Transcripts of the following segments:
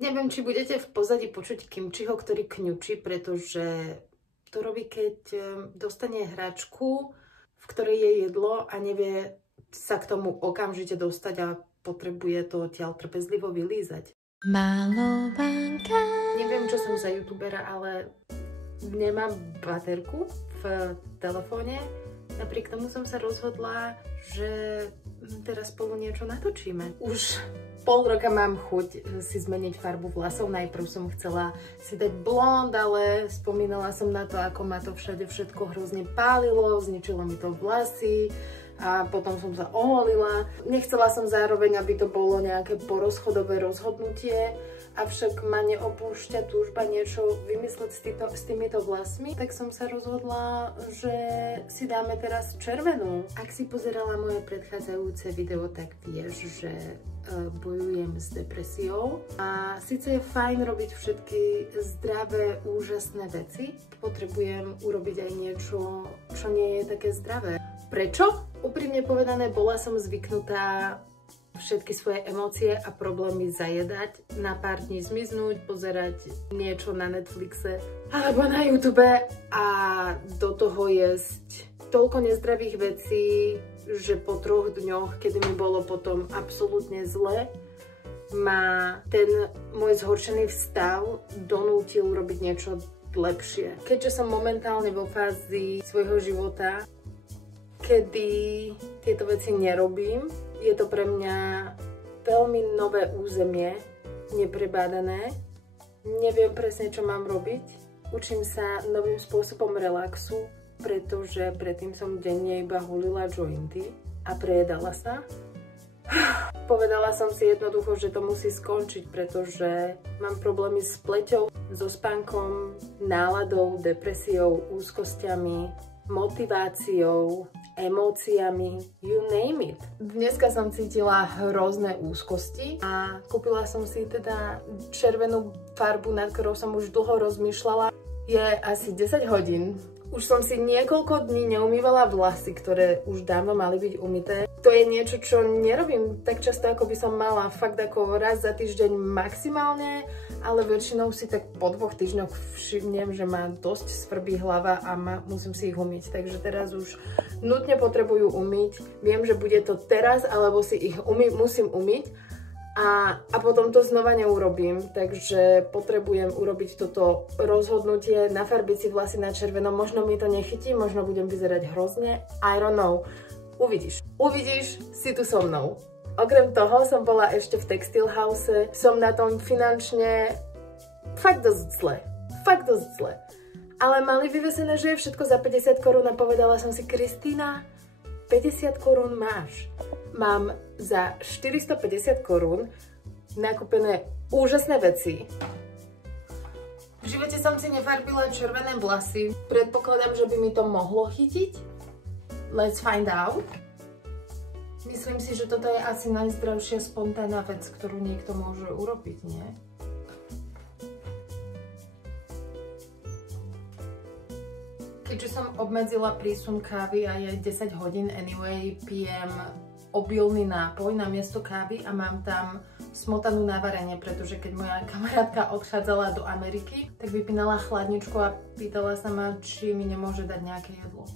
Neviem, či budete v pozadí počuť Kimčiho, ktorý kňučí, pretože to robí, keď dostane hračku, v ktorej je jedlo a nevie sa k tomu okamžite dostať a potrebuje to odtiaľ trpezlivo vylízať. Malovanka. Neviem, čo som za youtubera, ale nemám baterku v telefóne. Napriek tomu som sa rozhodla, že teraz spolu niečo natočíme. Už pol roka mám chuť si zmeniť farbu vlasov. Najprv som chcela si dať blond, ale spomínala som na to, ako ma to všade všetko hrozne pálilo, zničilo mi to vlasy a potom som sa oholila. Nechcela som zároveň, aby to bolo nejaké porozchodové rozhodnutie, avšak ma neopúšťa túžba niečo vymysleť s týmito vlasmi, tak som sa rozhodla, že si dáme teraz červenú. Ak si pozerala moje predchádzajúce video, tak vieš, že bojujem s depresiou a síce je fajn robiť všetky zdravé, úžasné veci, potrebujem urobiť aj niečo, čo nie je také zdravé. Prečo? Úprimne povedané, bola som zvyknutá všetky svoje emócie a problémy zajedať, na pár dní zmiznúť, pozerať niečo na Netflixe alebo na YouTube a do toho jesť toľko nezdravých vecí, že po 3 dňoch, kedy mi bolo potom absolútne zle, ma ten môj zhoršený stav donútil robiť niečo lepšie. Keďže som momentálne vo fázi svojho života, kedy tieto veci nerobím, je to pre mňa veľmi nové územie, neprebádané. Neviem presne, čo mám robiť. Učím sa novým spôsobom relaxu, pretože predtým som denne iba hulila jointy a prejedala sa. Povedala som si jednoducho, že to musí skončiť, pretože mám problémy s pleťou, so spánkom, náladou, depresiou, úzkosťami, motiváciou, emóciami, you name it. Dneska som cítila hrozné úzkosti a kúpila som si teda červenú farbu, nad ktorou som už dlho rozmýšľala. Je asi 10 hodín. Už som si niekoľko dní neumývala vlasy, ktoré už dávno mali byť umyté. To je niečo, čo nerobím tak často, ako by som mala. Fakt ako raz za týždeň maximálne, ale väčšinou si tak po 2 týždňoch všimnem, že ma dosť svrbí hlava a musím si ich umyť. Takže teraz už nutne potrebujú umyť. Viem, že bude to teraz, alebo si ich musím umyť. A potom to znova neurobím, takže potrebujem urobiť toto rozhodnutie, nafarbiť si vlasy na červeno, možno mi to nechytí, možno budem vyzerať hrozne, I don't know. Uvidíš. Uvidíš, si tu so mnou. Okrem toho som bola ešte v Textile House, som na tom finančne fakt dosť zle. Fakt dosť zle. Ale mali vyvesené, že je všetko za 50 korún a povedala som si, Kristína, 50 korún máš. Mám za 450 korún nakúpené úžasné veci. V živote som si nefarbila červené vlasy. Predpokladám, že by mi to mohlo chytiť. Let's find out. Myslím si, že toto je asi najzdravšia spontánna vec, ktorú niekto môže urobiť, nie? Keďže som obmedzila prísun kávy a je 10 hodín anyway, pijem obilný nápoj namiesto kávy a mám tam smotanu na varenie, pretože keď moja kamarátka odchádzala do Ameriky, tak vypínala chladničku a pýtala sa ma, či mi nemôže dať nejaké jedlo.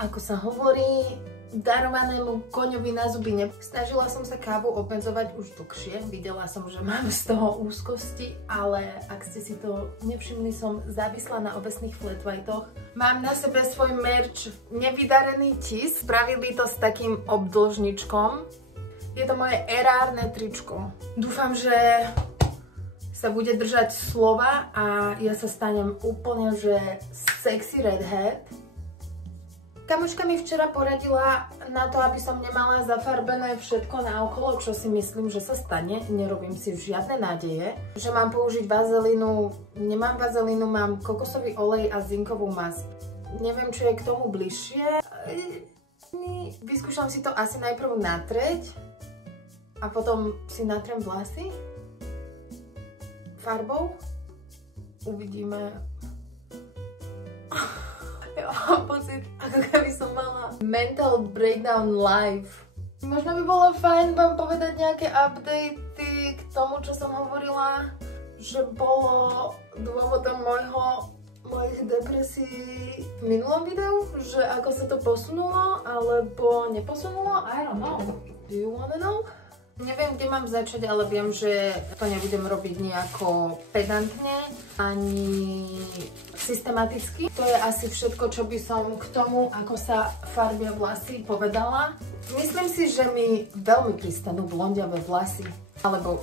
Ako sa hovorí, darovanému koňovi na zuby snažila som sa kávu obmedzovať už dlhšie. Videla som, že mám z toho úzkosti, ale ak ste si to nevšimli, som závislá na ovesných flat whiteoch. Mám na sebe svoj merch Nevydarený tis. Spravili to s takým obdĺžničkom. Je to moje erárne tričko. Dúfam, že sa bude držať slova a ja sa stanem úplne, že sexy redhead. Kamoška mi včera poradila na to, aby som nemala zafarbené všetko naokolo, čo si myslím, že sa stane. Nerobím si žiadne nádeje. Že mám použiť vazelínu, nemám vazelínu, mám kokosový olej a zinkovú masť. Neviem, čo je k tomu bližšie. Vyskúšam si to asi najprv natrieť a potom si natriem vlasy farbou. Uvidíme. Ja mám pocit, ako keby som mala mental breakdown live. Možno by bolo fajn vám povedať nejaké updaty k tomu, čo som hovorila, že bolo dôvodom mojich depresí v minulom videu, že ako sa to posunulo, alebo neposunulo, I don't know. Do you wanna know? Neviem, kde mám začať, ale viem, že to nebudem robiť nejako pedantne, ani systematicky. To je asi všetko, čo by som k tomu, ako sa farbia vlasy, povedala. Myslím si, že mi veľmi pristanú blondiavé vlasy, alebo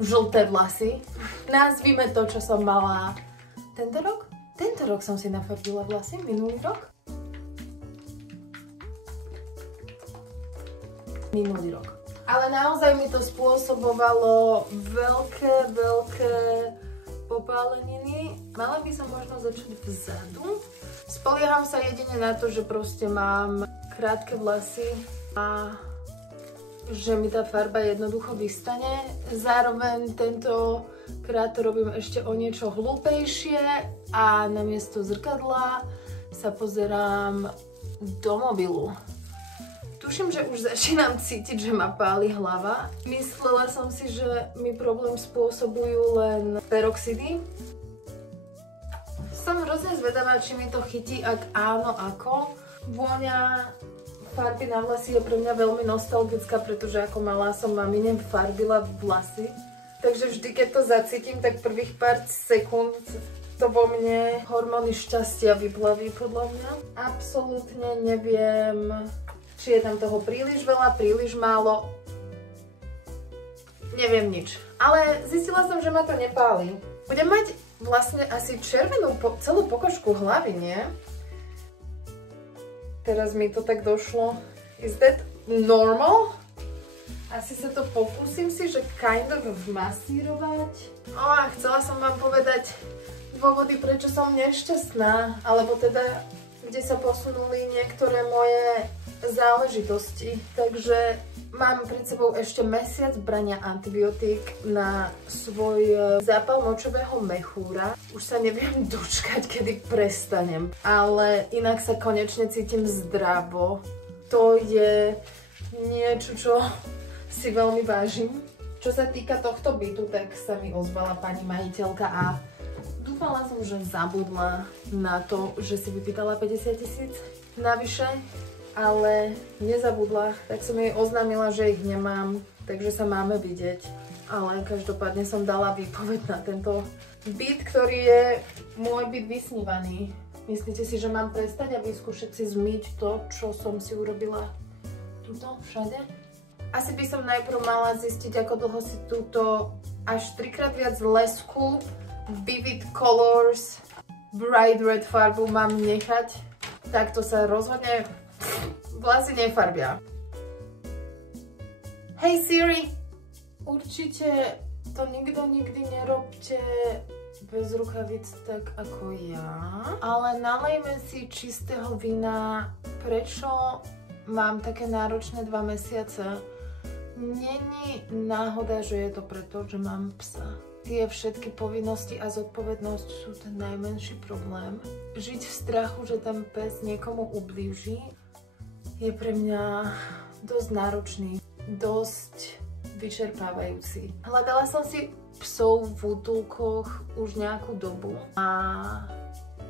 žlté vlasy. Nazvime to, čo som mala tento rok. Tento rok som si nafarbila vlasy, minulý rok. Minulý rok. Ale naozaj mi to spôsobovalo veľké popáleniny. Mala by som možno začať vzadu. Spolieham sa jedine na to, že proste mám krátke vlasy a že mi tá farba jednoducho vystane. Zároveň tentokrát to robím ešte o niečo hlúpejšie a namiesto zrkadla sa pozerám do mobilu. Tuším, že už začínam cítiť, že ma páli hlava. Myslela som si, že mi problém spôsobujú len peroxidy. Som hrozne zvedavá, či mi to chytí, ak áno, ako. Vôňa farby na vlasy je pre mňa veľmi nostalgická, pretože ako malá som mamine farbila vlasy. Takže vždy, keď to zacítim, tak prvých pár sekúnd to vo mne hormóny šťastia vyplaví podľa mňa. Absolútne neviem, či je tam toho príliš veľa, príliš málo. Neviem nič. Ale zistila som, že ma to nepáli. Budem mať vlastne asi červenú celú pokožku hlavy, nie? Teraz mi to tak došlo. Is that normal? Asi sa to pokúsim si, že kind of vmasírovať. A chcela som vám povedať dôvody, prečo som nešťastná. Alebo teda, kde sa posunuli niektoré moje záležitosti. Takže mám pred sebou ešte mesiac brania antibiotík na svoj zápal močového mechúra. Už sa neviem dočkať, kedy prestanem. Ale inak sa konečne cítim zdravo. To je niečo, čo si veľmi vážim. Čo sa týka tohto bytu, tak sa mi ozvala pani majiteľka a dúfala som, že zabudla na to, že si vypýtala 50 000 navyše. Ale nezabudla, tak som jej oznámila, že ich nemám, takže sa máme vidieť. Ale každopádne som dala výpoveď na tento byt, ktorý je môj byt vysnívaný. Myslíte si, že mám prestať a vyskúšať si zmyť to, čo som si urobila tuto všade? Asi by som najprv mala zistiť, ako dlho si túto až 3-krát viac lesku Vivid Colors Bright Red farbu mám nechať. Takto sa rozhodne vlasy nefarbia. Hej Siri! Určite to nikto nikdy nerobte bez rukavic tak ako ja. Ale nalejme si čistého vína. Prečo mám také náročné 2 mesiace? Není náhoda, že je to preto, že mám psa. Tie všetky povinnosti a zodpovednosť sú ten najmenší problém. Žiť v strachu, že ten pes niekomu ublíži, je pre mňa dosť náročný, dosť vyčerpávajúci. Hľadala som si psov v útulkoch už nejakú dobu a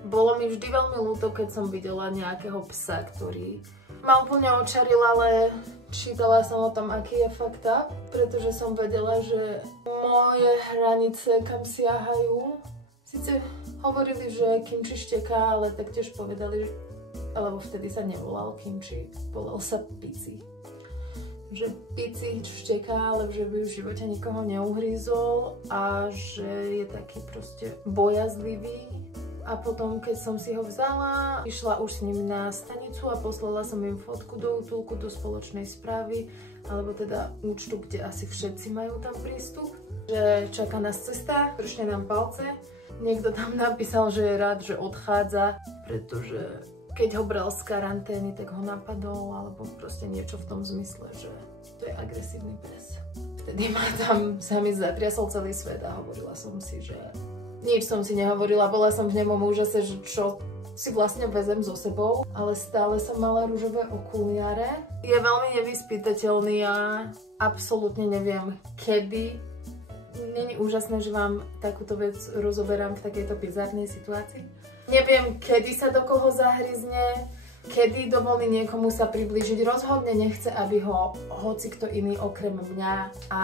bolo mi vždy veľmi ľúto, keď som videla nejakého psa, ktorý ma úplne očaril, ale čítala som o tom, aký je fakt up, pretože som vedela, že moje hranice kam siahajú. Sice hovorili, že Kimči šteká, ale taktiež povedali, alebo vtedy sa nevolal Kimči, volal sa Pici. Že Pici šteká, ale že by v živote nikoho neuhrízol a že je taký proste bojazlivý. A potom, keď som si ho vzala, išla už s ním na stanicu a poslala som im fotku do útulku, do spoločnej správy, alebo teda účtu, kde asi všetci majú tam prístup. Že čaká nás cesta, krčne nám palce. Niekto tam napísal, že je rád, že odchádza, pretože keď ho bral z karantény, tak ho napadol, alebo proste niečo v tom zmysle, že to je agresívny pes. Vtedy ma tam sa mi zatriasol celý svet a hovorila som si, že nič som si nehovorila, bola som v nemom úžase, že čo si vlastne vezem so sebou, ale stále som mala ružové okuliare. Je veľmi nevyspytateľný a absolútne neviem, kedy úžasné, že vám takúto vec rozoberám v takejto bizarnej situácii. Neviem, kedy sa do koho zahryzne, kedy dovolí niekomu sa priblížiť. Rozhodne nechce, aby ho hoci kto iný okrem mňa a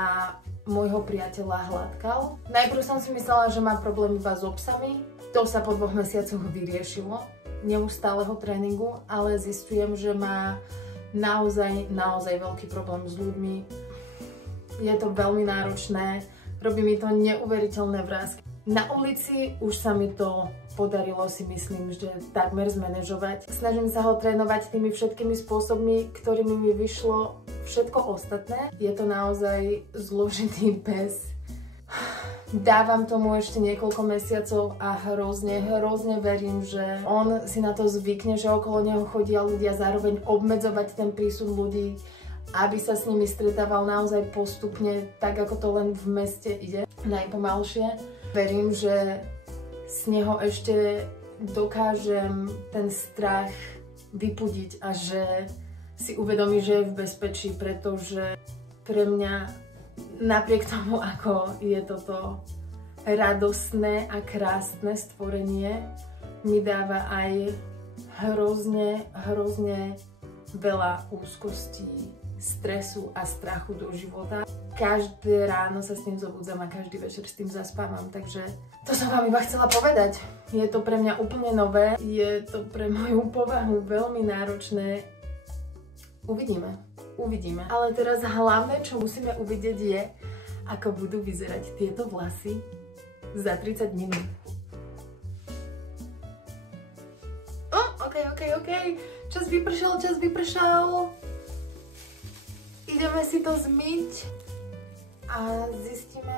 môjho priateľa hladkal. Najprv som si myslela, že má problém iba s obsami. To sa po 2 mesiacoch vyriešilo neustáleho tréningu, ale zistujem, že má naozaj veľký problém s ľuďmi. Je to veľmi náročné, robí mi to neuveriteľné vrásky. Na ulici už sa mi to podarilo, si myslím, že takmer zmanéžovať. Snažím sa ho trénovať tými všetkými spôsobmi, ktorými mi vyšlo všetko ostatné. Je to naozaj zložitý pes. Dávam tomu ešte niekoľko mesiacov a hrozne verím, že on si na to zvykne, že okolo neho chodia ľudia, zároveň obmedzovať ten prísun ľudí, aby sa s nimi stretával naozaj postupne, tak ako to len v meste ide, najpomalšie. Verím, že z neho ešte dokážem ten strach vypudiť a že si uvedomí, že je v bezpečí, pretože pre mňa napriek tomu, ako je toto radostné a krásne stvorenie, mi dáva aj hrozne veľa úzkostí, stresu a strachu do života. Každé ráno sa s tým zobudzam a každý večer s tým zaspávam, takže to som vám iba chcela povedať. Je to pre mňa úplne nové, je to pre moju povahu veľmi náročné. Uvidíme. Ale teraz hlavné, čo musíme uvidieť, je, ako budú vyzerať tieto vlasy za 30 minút. OK. Čas vypršal. Ideme si to zmyť a zistíme,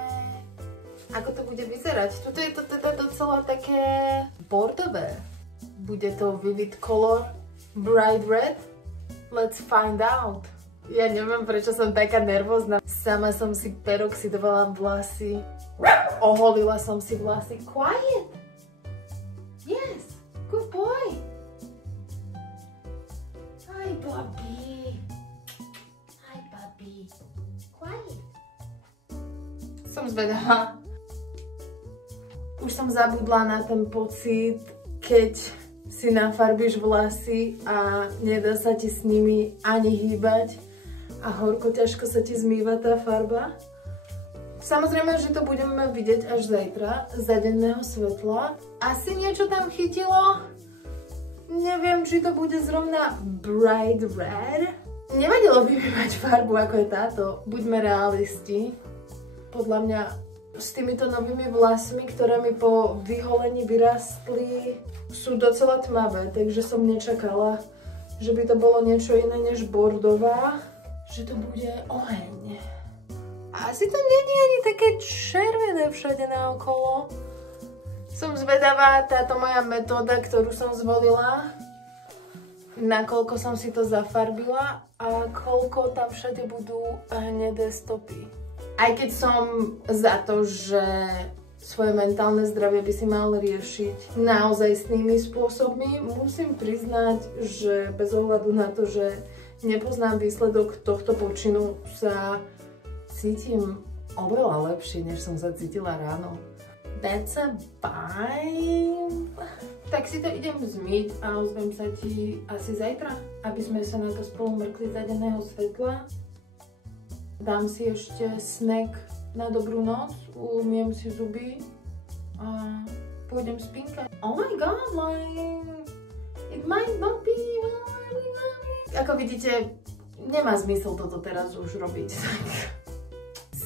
ako to bude vyzerať. Tuto je to teda docela také bordové. Bude to vivid color, bright red. Let's find out. Ja neviem, prečo som taká nervózna. Sama som si peroxidovala vlasy. Oholila som si vlasy. Quiet! Yes! Good boy! Hi, Bobby! Quiet! Som zvedavá. Už som zabudla na ten pocit, keď si nafarbíš vlasy a nedá sa ti s nimi ani hýbať a horko ťažko sa ti zmýva tá farba. Samozrejme, že to budeme vidieť až zajtra, za denného svetla. Asi niečo tam chytilo. Neviem, či to bude zrovna bright red. Nevadilo by mi mať farbu ako je táto. Buďme realisti. Podľa mňa s týmito novými vlasmi, ktoré mi po vyholení vyrastli, sú docela tmavé, takže som nečakala, že by to bolo niečo iné než bordová, že to bude oheň. Asi to není ani také červené všade naokolo. Som zvedavá, táto moja metóda, ktorú som zvolila, nakoľko som si to zafarbila a koľko tam všade budú hnedé stopy. Aj keď som za to, že svoje mentálne zdravie by si mal riešiť naozajstnými spôsobmi, musím priznať, že bez ohľadu na to, že nepoznám výsledok tohto počinu, sa cítim oveľa lepšie, než som sa cítila ráno. That's a vibe. Tak si to idem zmyť a ozvem sa ti asi zajtra, aby sme sa na to spolu mrkli za denného svetla. Dám si ešte snack na dobrú noc, umiem si zuby a pôjdem spinkať. Oh my god, it might not be. Ako vidíte, nemá zmysel toto teraz už robiť.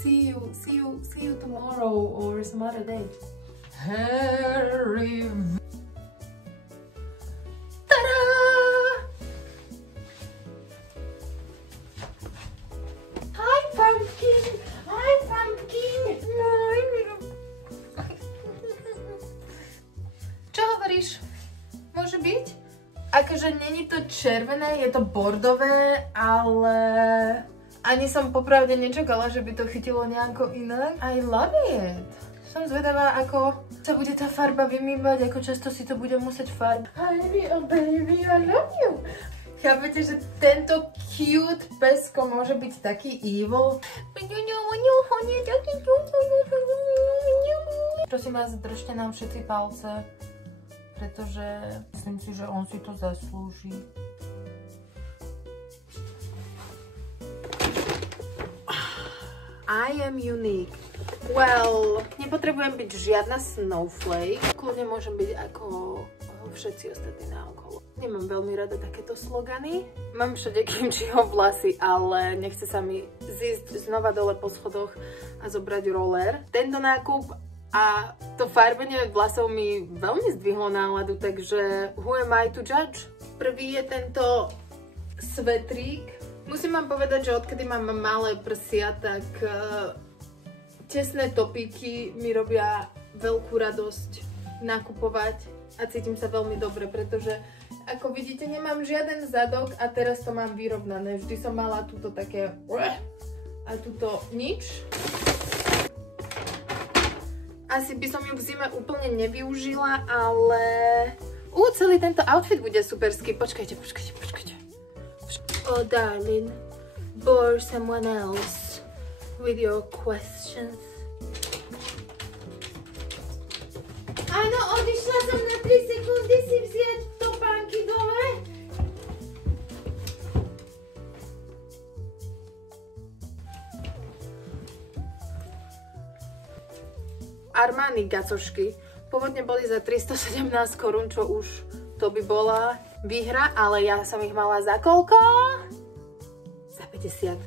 See you tomorrow or some other day. Harry. Ta-da! Hi pumpkin. Čo hovoríš? Môže byť? Akože není to červené, je to bordové, ale ani som popravde nečakala, že by to chytilo nejako inak. I love it. Som zvedavá, ako sa bude tá farba vymývať, ako často si to bude musieť farbiť. Baby, oh baby, I love you. Chápete, že tento cute pesko môže byť taký evil? On je taký cute. prosím vás, držte nám všetci palce, pretože myslím si, že on si to zaslúži. I am unique. Well, nepotrebujem byť žiadna snowflake. Kľudne môžem byť ako všetci ostatní naokolo. Nemám veľmi rada takéto slogany. Mám všade kimčiho vlasy, ale nechce sa mi zísť znova dole po schodoch a zobrať roller. Tento nákup a to farbenie vlasov mi veľmi zdvihlo náladu, takže who am I to judge? Prvý je tento svetrík. Musím vám povedať, že odkedy mám malé prsia, tak tesné topíky mi robia veľkú radosť nakupovať a cítim sa veľmi dobre, pretože ako vidíte, nemám žiaden zadok a teraz to mám vyrovnané. Vždy som mala túto také a túto nič. Asi by som ju v zime úplne nevyužila, ale celý tento outfit bude superský. Počkajte. Oh darling, bore someone else with your questions. Áno, odišla som na 3 sekundy si vziať topánky dole. Armani gacošky pôvodne boli za 317 korún, čo už to by bola výhra, ale ja som ich mala za koľko? Za 50.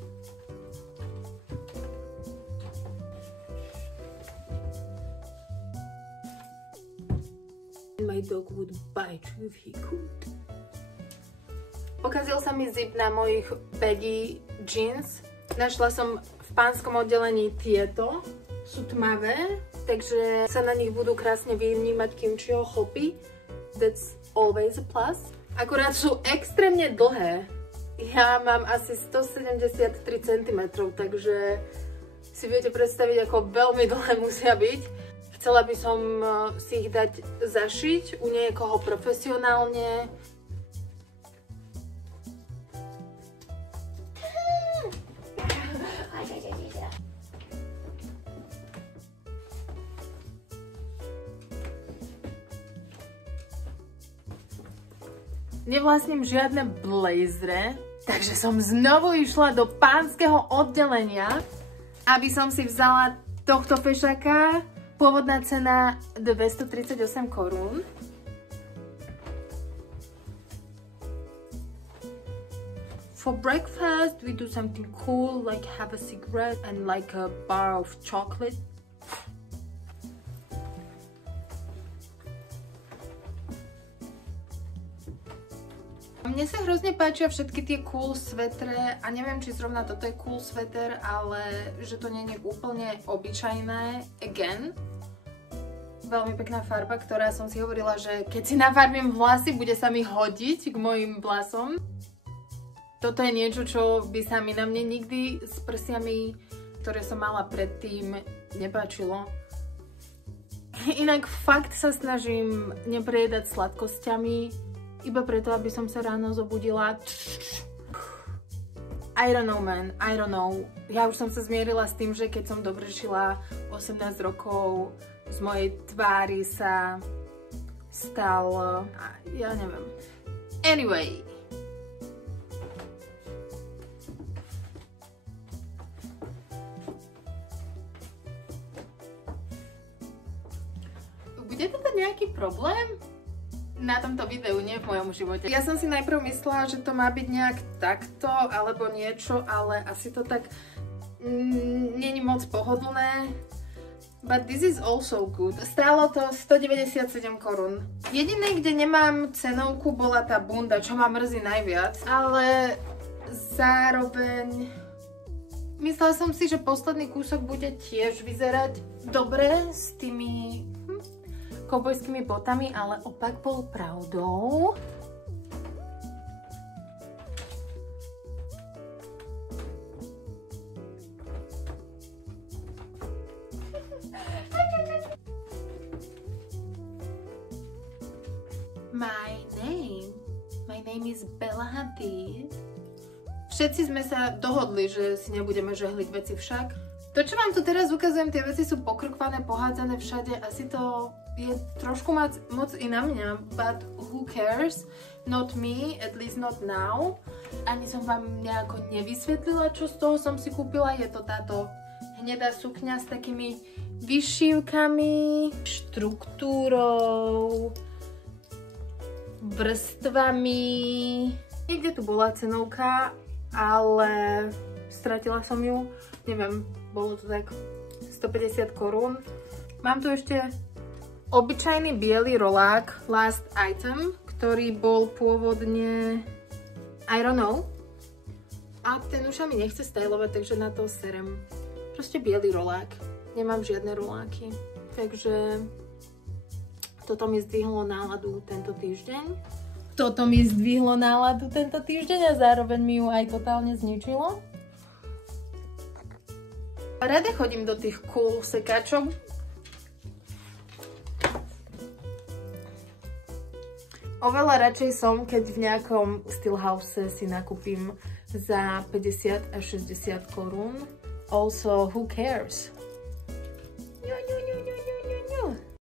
My dog would bite you if he could. Pokazil sa mi zip na mojich baggy jeans. Našla som v pánskom oddelení tieto. Sú tmavé, takže sa na nich budú krásne vynímať kimchiho chlpy. That's always a plus. Akurát sú extrémne dlhé. Ja mám asi 173 cm, takže si viete predstaviť, ako veľmi dlhé musia byť. Chcela by som si ich dať zašiť u niekoho profesionálne. Nevlastním žiadne blazere, takže som znovu išla do pánskeho oddelenia, aby som si vzala tohto fešaka. Pôvodná cena 238 korún. For breakfast, we do something cool, like have a cigarette and like a bar of chocolate. Mne sa hrozne páčia všetky tie cool svetre a neviem, či zrovna toto je cool sveter, ale že to nie je úplne obyčajné. Again, veľmi pekná farba, ktorá som si hovorila, že keď si nafarbím vlasy, bude sa mi hodiť k mojim vlasom. Toto je niečo, čo by sa mi na mne nikdy s prsiami, ktoré som mala predtým, nepáčilo. Inak fakt sa snažím neprejedať sladkosťami, iba preto, aby som sa ráno zobudila. I don't know, man. I don't know. Ja už som sa zmierila s tým, že keď som dovršila 18 rokov, z mojej tvári sa stal... ja neviem. Anyway. Bude toto nejaký problém? Na tomto videu, nie v mojom živote. Ja som si najprv myslela, že to má byť nejak takto, alebo niečo, ale asi to tak není moc pohodlné. But this is also good. Stálo to 197 korún. Jediné, kde nemám cenovku, bola tá bunda, čo ma mrzí najviac. Ale zároveň... myslela som si, že posledný kúsok bude tiež vyzerať dobre s tými... kovbojskými botami, ale opak bol pravdou. My name is Bella Hadid. Všetci sme sa dohodli, že si nebudeme žehliť veci však. To, čo vám tu teraz ukazujem, tie veci sú pokrkvané, pohádzané všade. Asi to je trošku moc i na mňa, but who cares? Not me, at least not now. Ani som vám nejako nevysvetlila, čo z toho som si kúpila. Je to táto hnedá sukňa s takými vyšívkami, štruktúrou, vrstvami. Niekde tu bola cenovka, ale stratila som ju. Neviem, bolo to tak 150 korún. Mám tu ešte obyčajný biely rolák Last Item, ktorý bol pôvodne I don't know. A ten už sa mi nechce stylovať, takže na to serem. Proste biely rolák. Nemám žiadne roláky. Takže toto mi zdvihlo náladu tento týždeň. A zároveň mi ju aj totálne zničilo. Rada chodím do tých cool sekáčov. Oveľa radšej som, keď v nejakom Stillhouse si nakúpim za 50 až 60 korún. Also, who cares?